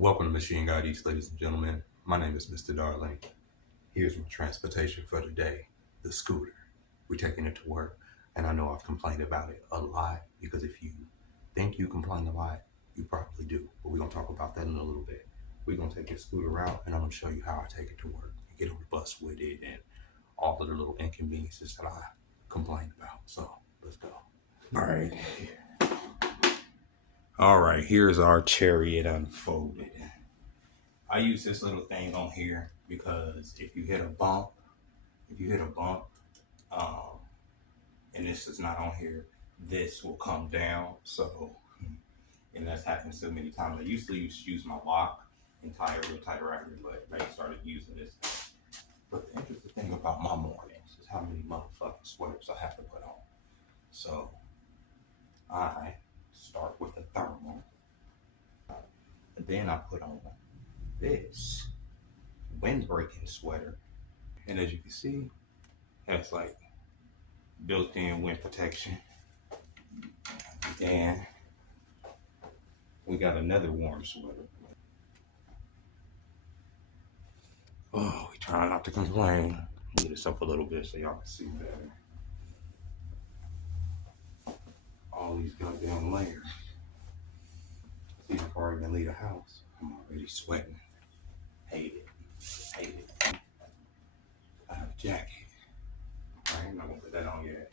Welcome to Machine God Eats, ladies and gentlemen. My name is Mr. Darling. Here's my transportation for today, the scooter. We're taking it to work, and I know I've complained about it a lot because if you think you complain a lot, you probably do. But we're going to talk about that in a little bit. We're going to take this scooter out, and I'm going to show you how I take it to work and get on the bus with it and all of the little inconveniences that I complain about. So let's go. All right, here's our chariot unfolded. I use this little thing on here because if you hit a bump, and this is not on here, this will come down. So, and that's happened so many times. I used to use my lock and tie it real tight around here, but I started using this thing. But the interesting thing about my mornings is how many motherfucking sweaters I have to put on. So, I start with a thermal, and then I put on this windbreaking sweater, and as you can see, has like built-in wind protection. And we got another warm sweater. Oh, we trying not to complain. Get this up a little bit so y'all can see better. All these goddamn layers. See, before I even leave the house, I'm already sweating. Hate it. I have a jacket. I'm not gonna put that on yet.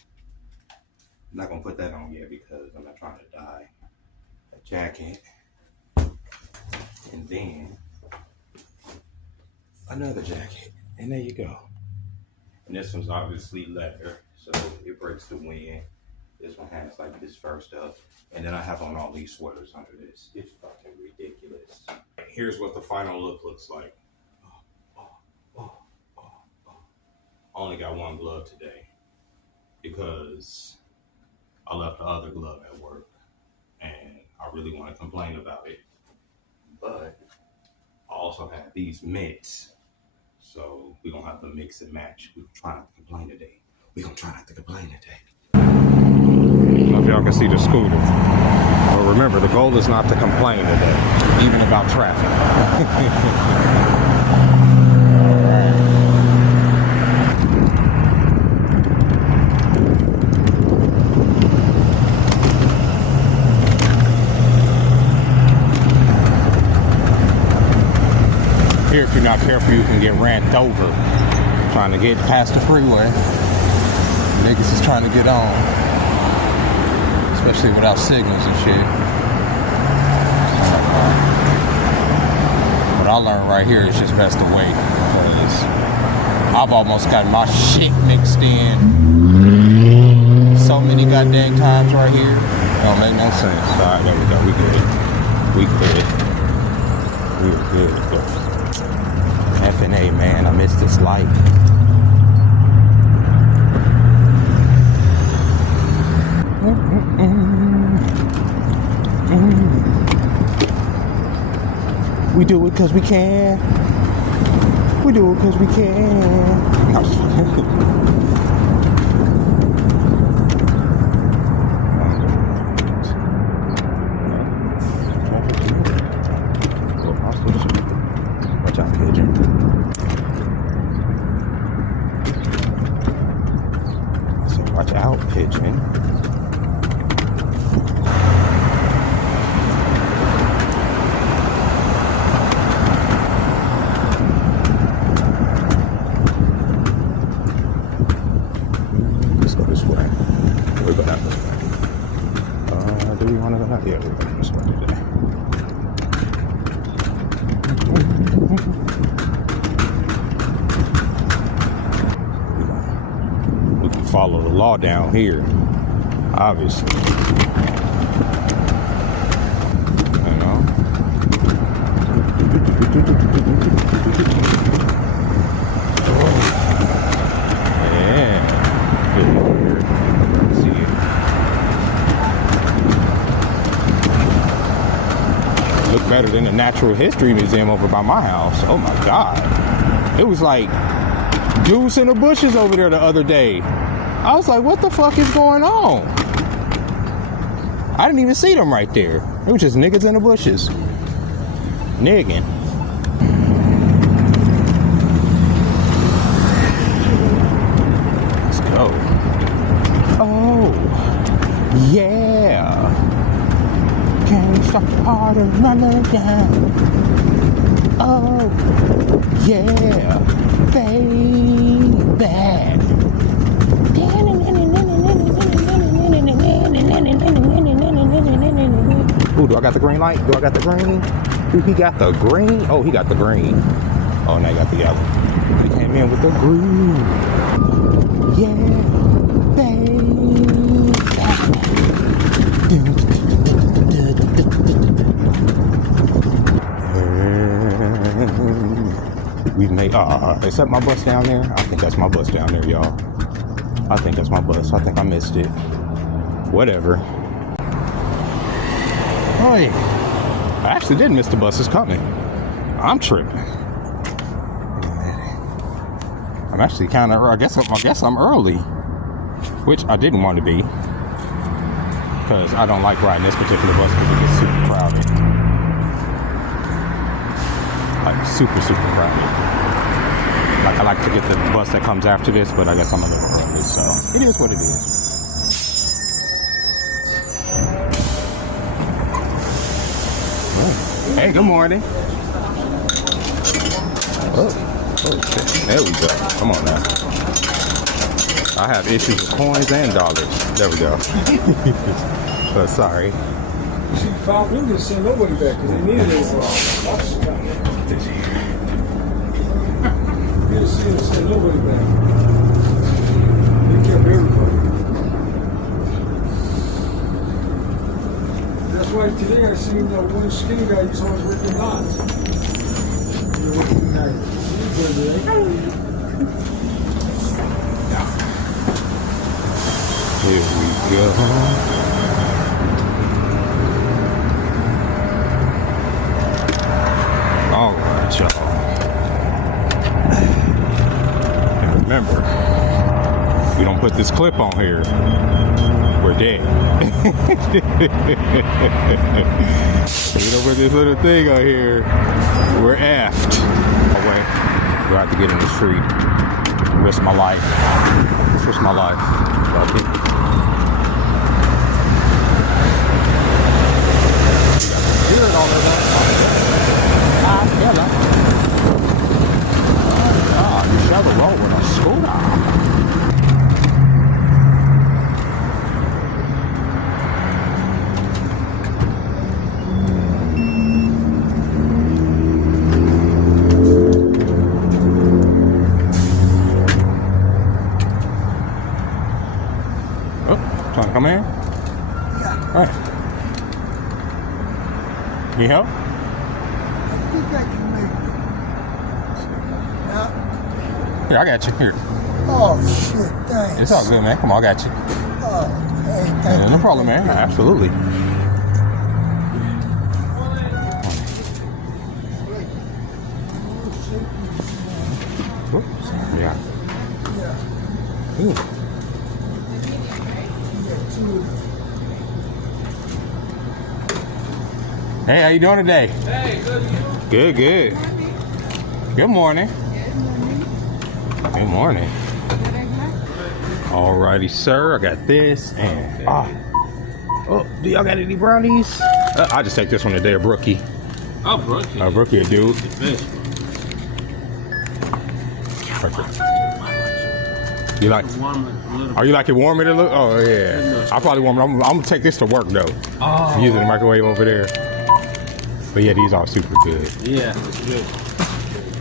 Because I'm not trying to die. A jacket. And then another jacket. And there you go. And this one's obviously leather, so it breaks the wind. This one has like this first up. And then I have on all these sweaters under this. It's fucking ridiculous. Here's what the final look looks like. I only got one glove today because I left the other glove at work and I really want to complain about it. But I also have these mitts, so we're going to have to mix and match. We're going to try not to complain today. I don't know if y'all can see the scooter. But remember, the goal is not to complain today, even about traffic. Here, if you're not careful, you can get ran over trying to get past the freeway. Niggas is trying to get on, especially without signals and shit. What I learned right here is just best to wait, because I've almost got my shit mixed in so many goddamn times right here. Don't make no sense. All right, there we go. We good. F&A, man, I miss this life. We do it because we can. I'm just watch out, pigeon. So watch out, pigeon. Do we want to go that? Yeah, we're going this way today. We can follow the law down here, obviously. You know? Yeah. See you. Look better than the Natural History Museum over by my house. Oh my God. It was like dudes in the bushes over there the other day. I was like, what the fuck is going on? I didn't even see them right there. It was just niggas in the bushes. Niggin. Let's go. Oh, yeah. Can't stop the heart of running down. Oh, yeah, baby. Ooh, do I got the green light? Do I got the green? Ooh, he got the green? Oh, he got the green. Oh, now he got the yellow. He came in with the green. Yeah, baby. We've made, is that my bus down there? I think that's my bus down there, y'all. I think that's my bus. I think I missed it. Whatever. Oh, yeah. I actually did miss the bus. It's coming. I'm tripping. I'm actually kind of, I guess I'm early, which I didn't want to be, because I don't like riding this particular bus because it gets super crowded. Like super crowded. Like I like to get the bus that comes after this, but I guess I'm a little early, so it is what it is. Hey, good morning. Oh, shit. There we go. Come on now. I have issues with coins and dollars. There we go. Sorry. See, Foul Blue didn't send nobody back because they needed it. They didn't send nobody back. They kept everybody. That's why today I seen that one skinny guy who's always working lots. You're working night. Here we go. All right, y'all. And remember, if we don't put this clip on here, we're dead. We don't put this little thing on here, we're effed. Oh wait, do I have to get in the street? Risk my life. Risk my life. Fuck it. You got the on there, you shall roll with a scooter. Trying to come in? Yeah. All right. Need help? I think I can make it. Here, I got you. Here. Oh, shit, thanks. It's all good, man. Come on, I got you. Oh, hey, thank you. No problem, man. Absolutely. Oops. Yeah. Ooh. Hey, how you doing today? Hey, good. Good morning. Good morning. Alrighty, sir. I got this and oh, do y'all got any brownies? I'll just take this one today, a brookie. Oh, brookie. A brookie, dude. Perfect. You like? Are you like it warmer than look? Oh yeah. I probably warm it. I'm gonna take this to work though. Oh. I'm using the microwave over there. But yeah, these are super good. Yeah, it's good.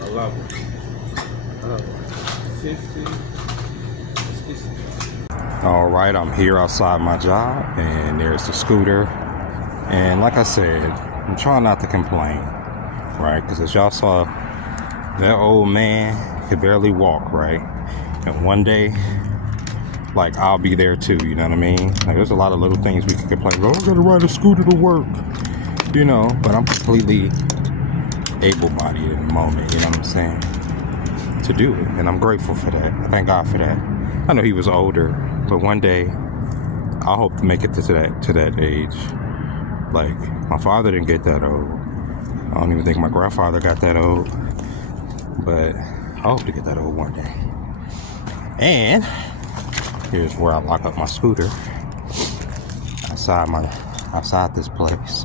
I love it. 50. All right, I'm here outside my job, and there's the scooter. And like I said, I'm trying not to complain, right? Because as y'all saw, that old man could barely walk, right? And one day, like, I'll be there too, you know what I mean? Like, there's a lot of little things we can complain about. Oh, I gotta ride a scooter to work, you know? But I'm completely able-bodied in the moment, you know what I'm saying? To do it, and I'm grateful for that. I thank God for that. I know he was older, but one day, I hope to make it to that age. Like, my father didn't get that old. I don't even think my grandfather got that old, but I hope to get that old one day. And here's where I lock up my scooter outside this place.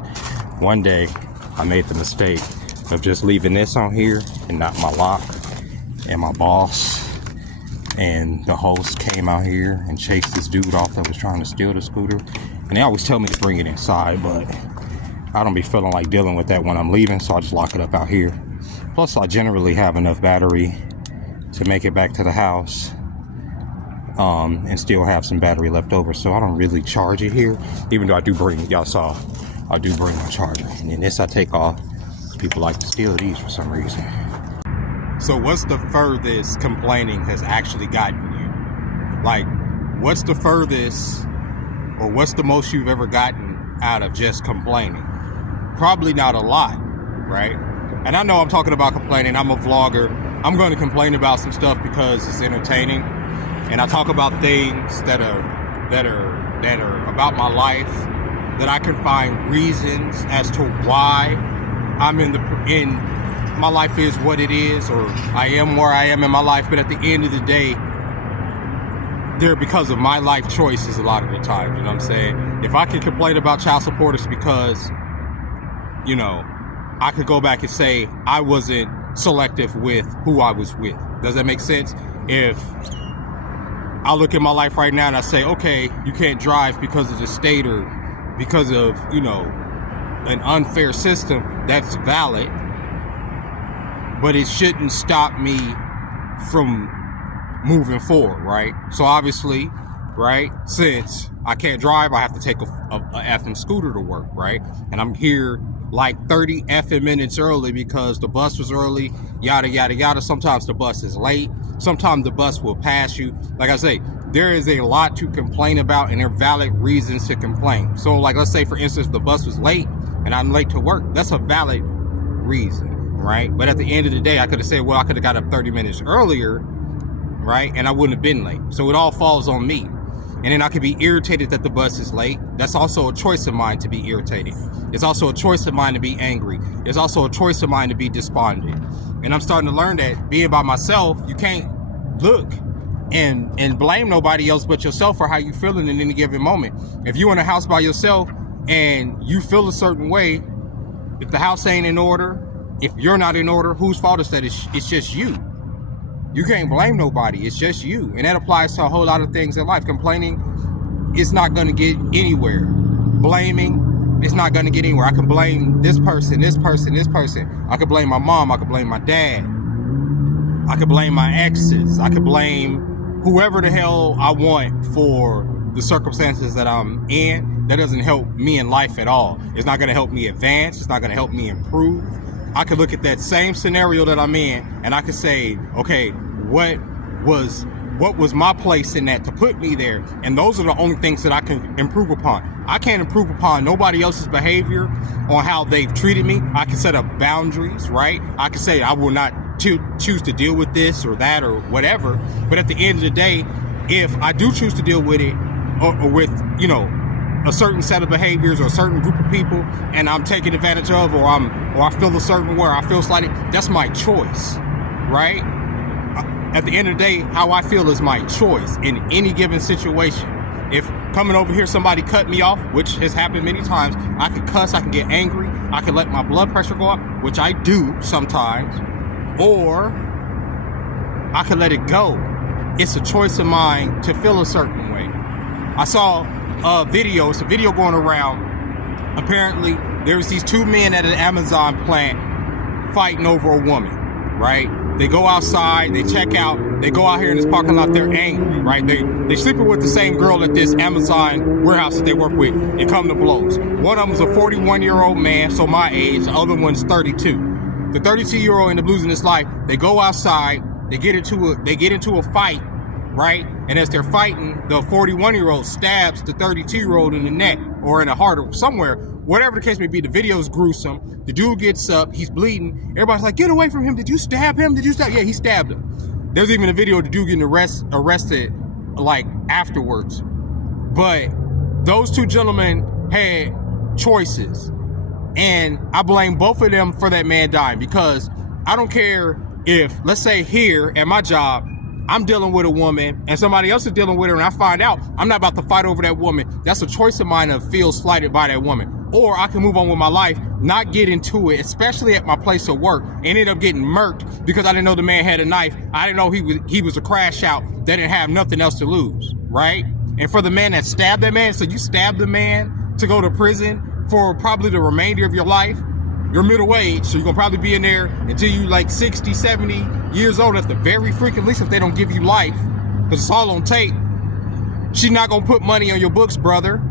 One day I made the mistake of just leaving this on here and not my lock, and my boss and the host came out here and chased this dude off that was trying to steal the scooter. And they always tell me to bring it inside, but I don't be feeling like dealing with that when I'm leaving, so I just lock it up out here. Plus, I generally have enough battery to make it back to the house, and still have some battery left over, so I don't really charge it here, even though I do bring, y'all saw, I do bring my charger. And then this I take off. People like to steal these for some reason. So what's the furthest complaining has actually gotten you? Like, what's the furthest, or what's the most you've ever gotten out of just complaining? Probably not a lot, right? And I know I'm talking about complaining. I'm a vlogger. I'm going to complain about some stuff because it's entertaining, and I talk about things that are about my life, that I can find reasons as to why I'm in my life is what it is, or I am where I am in my life. But at the end of the day, they're because of my life choices a lot of the time. You know what I'm saying? If I can complain about child support, it's because, you know, I could go back and say I wasn't selective with who I was with. Does that make sense? If I look at my life right now and I say, okay, you can't drive because of the state or because of, you know, an unfair system, that's valid, but it shouldn't stop me from moving forward, right? So obviously, right, since I can't drive, I have to take a effing scooter to work, right? And I'm here like 30 effing minutes early because the bus was early, yada, yada, yada. Sometimes the bus is late. Sometimes the bus will pass you. Like I say, there is a lot to complain about, and there are valid reasons to complain. So like, let's say for instance, the bus was late and I'm late to work. That's a valid reason, right? But at the end of the day, I could have said, well, I could have got up 30 minutes earlier, right? And I wouldn't have been late. So it all falls on me. And then I could be irritated that the bus is late. That's also a choice of mine to be irritated. It's also a choice of mine to be angry. It's also a choice of mine to be despondent. And I'm starting to learn that being by myself, you can't look and blame nobody else but yourself for how you feeling in any given moment. If you're in a house by yourself and you feel a certain way, if the house ain't in order, if you're not in order, whose fault is that? It's just you. You can't blame nobody. It's just you. And that applies to a whole lot of things in life. Complaining is not going to get anywhere. Blaming is not going to get anywhere. I can blame this person, this person, this person. I could blame my mom. I could blame my dad. I could blame my exes. I could blame whoever the hell I want for the circumstances that I'm in. That doesn't help me in life at all. It's not going to help me advance. It's not going to help me improve. I could look at that same scenario that I'm in and I could say, okay, what was my place in that to put me there? And those are the only things that I can improve upon. I can't improve upon nobody else's behavior on how they've treated me. I can set up boundaries, right? I can say I will not choose to deal with this or that or whatever. But at the end of the day, if I do choose to deal with it or with, you know, a certain set of behaviors or a certain group of people, and I'm taken advantage of, or I feel a certain way, or I feel slighted, that's my choice, right? At the end of the day, how I feel is my choice in any given situation. If coming over here, somebody cut me off, which has happened many times, I can cuss, I can get angry, I can let my blood pressure go up, which I do sometimes, or I can let it go. It's a choice of mine to feel a certain way. I saw it's a video going around. Apparently there's these two men at an Amazon plant fighting over a woman, right? They go outside, they check out, they go out here in this parking lot, they're angry, right? They sleeping with the same girl at this Amazon warehouse that they work with and come to blows. One of them's a 41-year-old man, so my age, the other one's 32. The 32-year-old in the blues in his life, they go outside, they get into a fight, right? And as they're fighting, the 41-year-old stabs the 32-year-old in the neck or in the heart or somewhere. Whatever the case may be, the video's gruesome. The dude gets up, he's bleeding. Everybody's like, get away from him. Did you stab him? Did you stab? Yeah, he stabbed him. There's even a video of the dude getting arrested like afterwards. But those two gentlemen had choices. And I blame both of them for that man dying, because I don't care if, let's say here at my job, I'm dealing with a woman and somebody else is dealing with her, and I find out, I'm not about to fight over that woman. That's a choice of mine to feel slighted by that woman. Or I can move on with my life, not get into it, especially at my place of work, and end up getting murked because I didn't know the man had a knife. I didn't know he was a crash out that didn't have nothing else to lose, right? And for the man that stabbed that man, so you stabbed the man to go to prison for probably the remainder of your life. You're middle age, so you're gonna probably be in there until you like 60, 70 years old at the very freaking least, if they don't give you life, because it's all on tape. She's not gonna put money on your books, brother.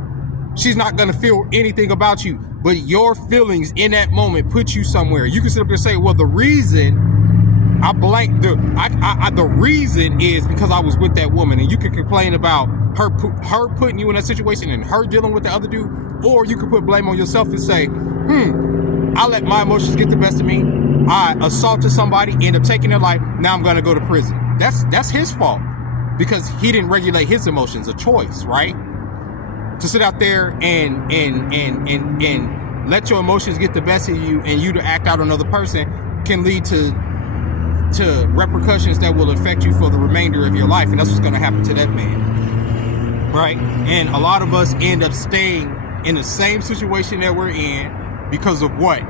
She's not gonna feel anything about you, but your feelings in that moment put you somewhere. You can sit up there and say, well, the reason I blank, the reason is because I was with that woman, and you can complain about her putting you in that situation and her dealing with the other dude, or you can put blame on yourself and say, I let my emotions get the best of me. I assaulted somebody, end up taking their life. Now I'm gonna go to prison. That's his fault, because he didn't regulate his emotions. A choice, right? To sit out there and let your emotions get the best of you, and you to act out on another person can lead to repercussions that will affect you for the remainder of your life, and that's what's gonna happen to that man, right? And a lot of us end up staying in the same situation that we're in because of what?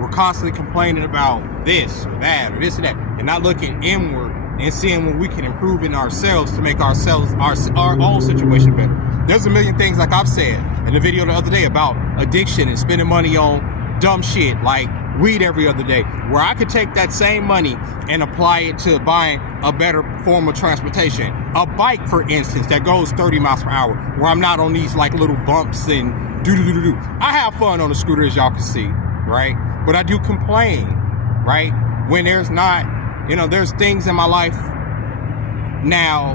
We're constantly complaining about this or that or this and that, and not looking inward and seeing when we can improve in ourselves to make ourselves our own situation better. There's a million things, like I've said in the video the other day, about addiction and spending money on dumb shit like weed every other day, where I could take that same money and apply it to buying a better form of transportation. A bike, for instance, that goes 30 miles per hour, where I'm not on these like little bumps and do-do-do-do-do. I have fun on the scooter, as y'all can see, right? But I do complain, right? When there's not, there's things in my life now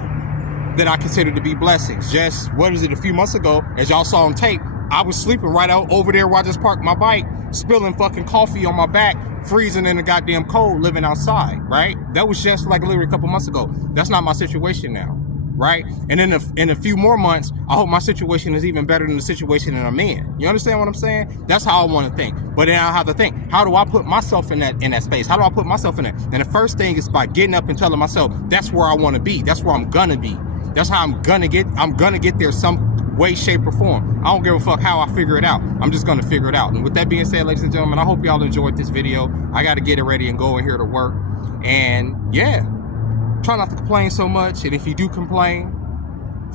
that I consider to be blessings. Just, what is it, a few months ago, as y'all saw on tape, I was sleeping right out over there where I just parked my bike, spilling fucking coffee on my back, freezing in the goddamn cold, living outside, right? That was just like literally a couple months ago. That's not my situation now, right? And in a few more months, I hope my situation is even better than the situation that I'm in. You understand what I'm saying? That's how I want to think. But then I have to think, how do I put myself in that space? How do I put myself in it? And the first thing is by getting up and telling myself, that's where I want to be. That's where I'm gonna be. That's how I'm gonna get there some way, shape, or form. I don't give a fuck how I figure it out. I'm just gonna figure it out. And with that being said, ladies and gentlemen, I hope y'all enjoyed this video. I gotta get it ready and go in here to work. And yeah, try not to complain so much. And if you do complain,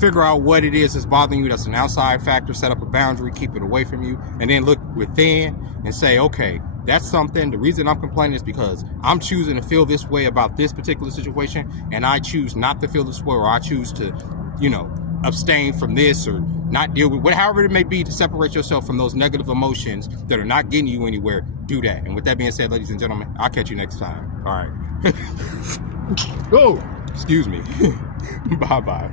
figure out what it is that's bothering you. That's an outside factor. Set up a boundary, keep it away from you, and then look within and say, okay, that's something. The reason I'm complaining is because I'm choosing to feel this way about this particular situation, and I choose not to feel this way, or I choose to, abstain from this, or not deal with however it may be, to separate yourself from those negative emotions that are not getting you anywhere. Do that. And with that being said, ladies and gentlemen, I'll catch you next time. All right. Oh, excuse me. Bye-bye.